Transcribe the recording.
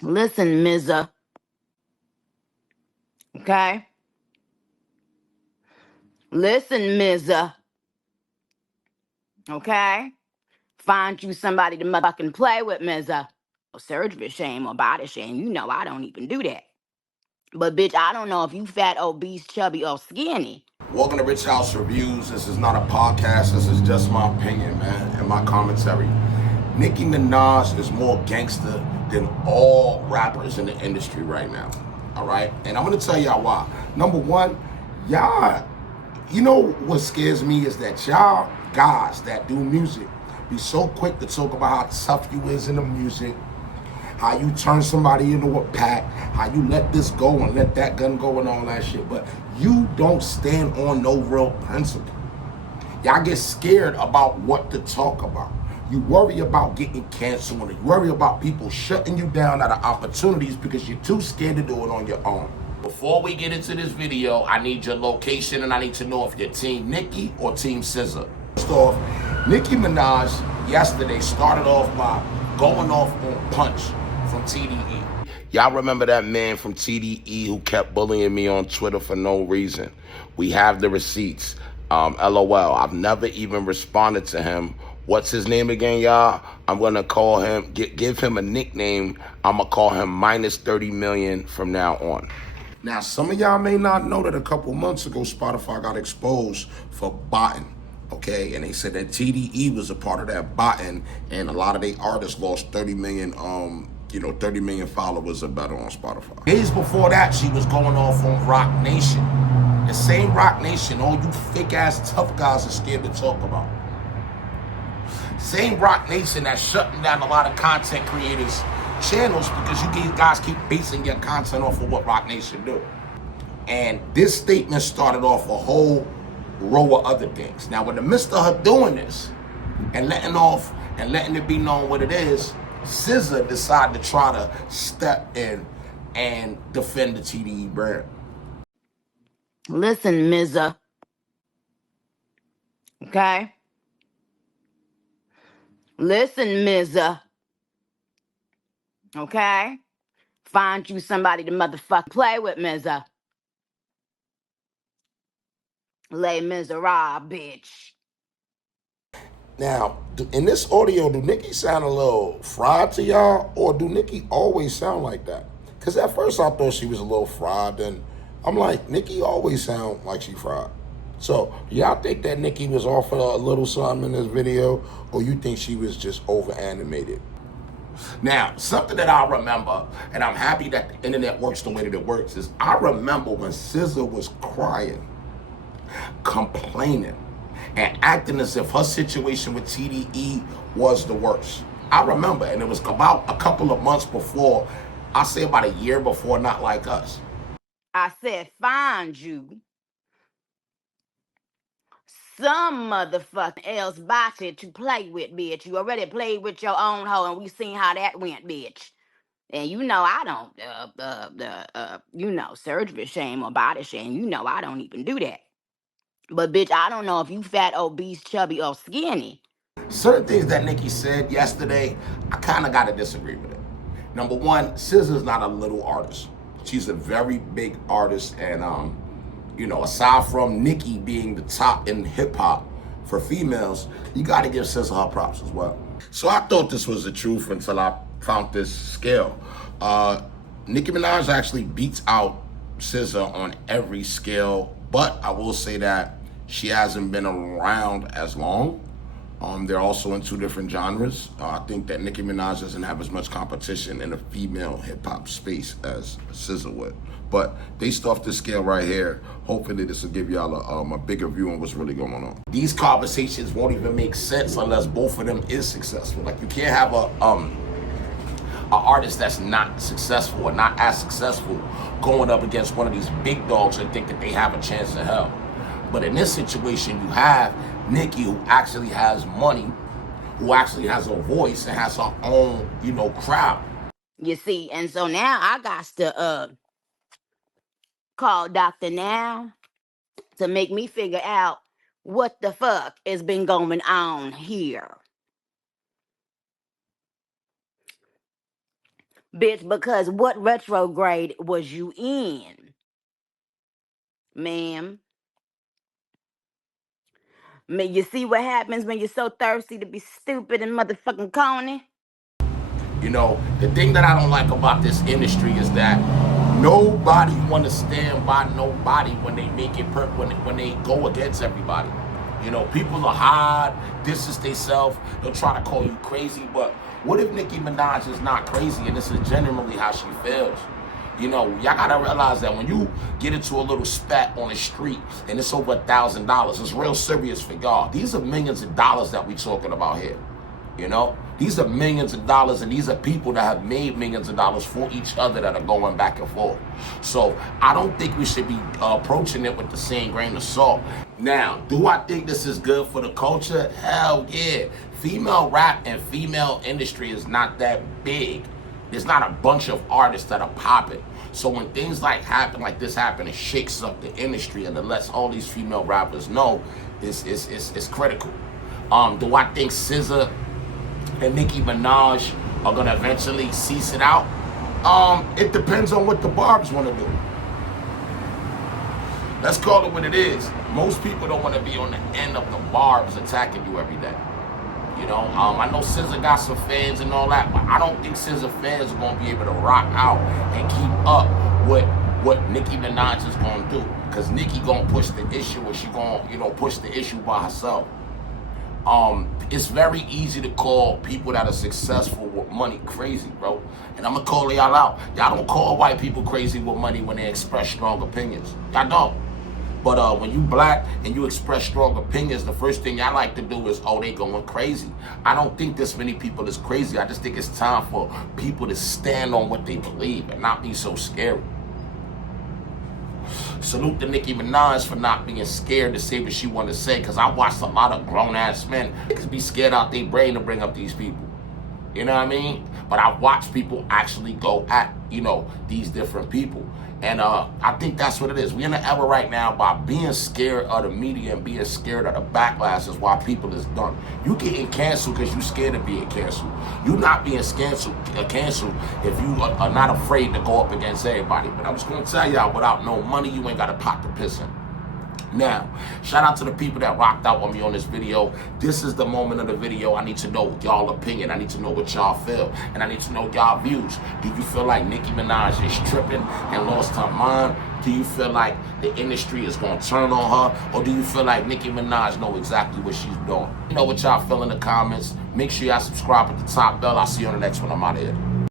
Listen, SZA, okay? Listen, SZA, okay? Find you somebody to motherfucking play with, SZA. Surgery shame or body shame, you know I don't even do that. But bitch, I don't know if you fat, obese, chubby, or skinny. Welcome to Rich House Reviews. This is not a podcast. This is just my opinion, man, and my commentary. Nicki Minaj is more gangster than all rappers in the industry right now. All right? And I'm going to tell y'all why. Number one, y'all, you know what scares me is that y'all guys that do music be so quick to talk about how tough you is in the music, how you turn somebody into a pack, how you let this go and let that gun go and all that shit. But you don't stand on no real principle. Y'all get scared about what to talk about. You worry about getting canceled, and you worry about people shutting you down out of opportunities because you're too scared to do it on your own. Before we get into this video, I need your location and I need to know if you're Team Nicki or Team SZA. First off, Nicki Minaj yesterday started off by going off on Punch from TDE. Y'all remember that man from TDE who kept bullying me on Twitter for no reason? We have the receipts. LOL. I've never even responded to him. What's his name again, y'all? I'm gonna call him, give him a nickname. I'm gonna call him minus 30 million from now on. Now, some of y'all may not know that a couple months ago, Spotify got exposed for botting. Okay, and they said that TDE was a part of that botting, and a lot of their artists lost 30 million 30 million followers or better on Spotify. Days before that, she was going off on Rock Nation. The same Rock Nation all you fake ass tough guys are scared to talk about. Same Rock Nation that's shutting down a lot of content creators' channels because you guys keep basing your content off of what Rock Nation do. And this statement started off a whole row of other things. Now, in the midst of her doing this and letting it be known what it is, SZA decided to try to step in and defend the TDE brand. Listen, SZA, okay? Listen, SZA, okay? Find you somebody to motherfucking play with, SZA. Les Miserables, bitch. Now, in this audio, do Nicki sound a little fried to y'all, or do Nicki always sound like that? Because at first I thought she was a little fried, then I'm like, Nicki always sound like she fried. So, y'all think that Nicki was off a little something in this video, or you think she was just over animated? Now, something that I remember, and I'm happy that the internet works the way that it works, is I remember when SZA was crying, complaining, and acting as if her situation with TDE was the worst. I remember, and it was about a couple of months before, I say about a year before Not Like Us. I said find you some motherfucking else body to play with, bitch. You already played with your own hoe, and we seen how that went, bitch. And you know I don't, surgery shame or body shame, you know I don't even do that. But bitch, I don't know if you fat, obese, chubby, or skinny. Certain things that Nicki said yesterday, I kind of got to disagree with it. Number one, SZA's not a little artist. She's a very big artist, and aside from Nicki being the top in hip hop for females, you got to give SZA her props as well. So I thought this was the truth until I found this scale. Nicki Minaj actually beats out SZA on every scale, but I will say that she hasn't been around as long. They're also in two different genres. I think that Nicki Minaj doesn't have as much competition in the female hip-hop space as SZA would. But based off this scale right here, hopefully this will give y'all a bigger view on what's really going on. These conversations won't even make sense unless both of them is successful. Like, you can't have a artist that's not successful or not as successful going up against one of these big dogs and think that they have a chance in hell. But in this situation, you have Nicki, who actually has money, who actually has a voice and has her own, crowd. You see, and so now I got to call Dr. Now to make me figure out what the fuck has been going on here. Bitch, because what retrograde was you in, ma'am? You see what happens when you're so thirsty to be stupid and motherfucking corny? You know, the thing that I don't like about this industry is that nobody want to stand by nobody when they make it when they go against everybody. You know, people are hard, distance themselves, they'll try to call you crazy, but what if Nicki Minaj is not crazy and this is genuinely how she feels? You know, y'all gotta realize that when you get into a little spat on the street and it's over $1,000, it's real serious for y'all. These are millions of dollars that we talking about here. You know, these are millions of dollars, and these are people that have made millions of dollars for each other that are going back and forth. So I don't think we should be approaching it with the same grain of salt. Now, do I think this is good for the culture? Hell yeah. Female rap and female industry is not that big. There's not a bunch of artists that are popping. So when things like this happen, it shakes up the industry, and it lets all these female rappers know it's critical. Do I think SZA and Nicki Minaj are gonna eventually cease it out? It depends on what the barbs want to do. Let's call it what it is. Most people don't want to be on the end of the barbs attacking you every day. You know, I know SZA got some fans and all that, but I don't think SZA fans are gonna be able to rock out and keep up with what Nicki Minaj is gonna do. Cause Nicki gonna push the issue, or she gonna, push the issue by herself. It's very easy to call people that are successful with money crazy, bro. And I'm gonna call y'all out. Y'all don't call white people crazy with money when they express strong opinions. Y'all don't. But when you black and you express strong opinions, the first thing y'all like to do is, oh, they going crazy. I don't think this many people is crazy. I just think it's time for people to stand on what they believe and not be so scary. Salute to Nicki Minaj for not being scared to say what she want to say, because I watched a lot of grown-ass men be scared out their brain to bring up these people. You know what I mean? But I watch people actually go at, these different people. And I think that's what it is. We're in an era right now by being scared of the media and being scared of the backlash is why people is done. You getting canceled because you scared of being canceled. You not being canceled if you are not afraid to go up against everybody. But I'm just going to tell y'all, without no money, you ain't got a pot to piss in. Now, shout out to the people that rocked out with me on this video. This is the moment of the video. I need to know y'all opinion. I need to know what y'all feel. And I need to know y'all views. Do you feel like Nicki Minaj is tripping and lost her mind? Do you feel like the industry is going to turn on her? Or do you feel like Nicki Minaj know exactly what she's doing? You know what y'all feel in the comments. Make sure y'all subscribe at the top bell. I'll see you on the next one. I'm out of here.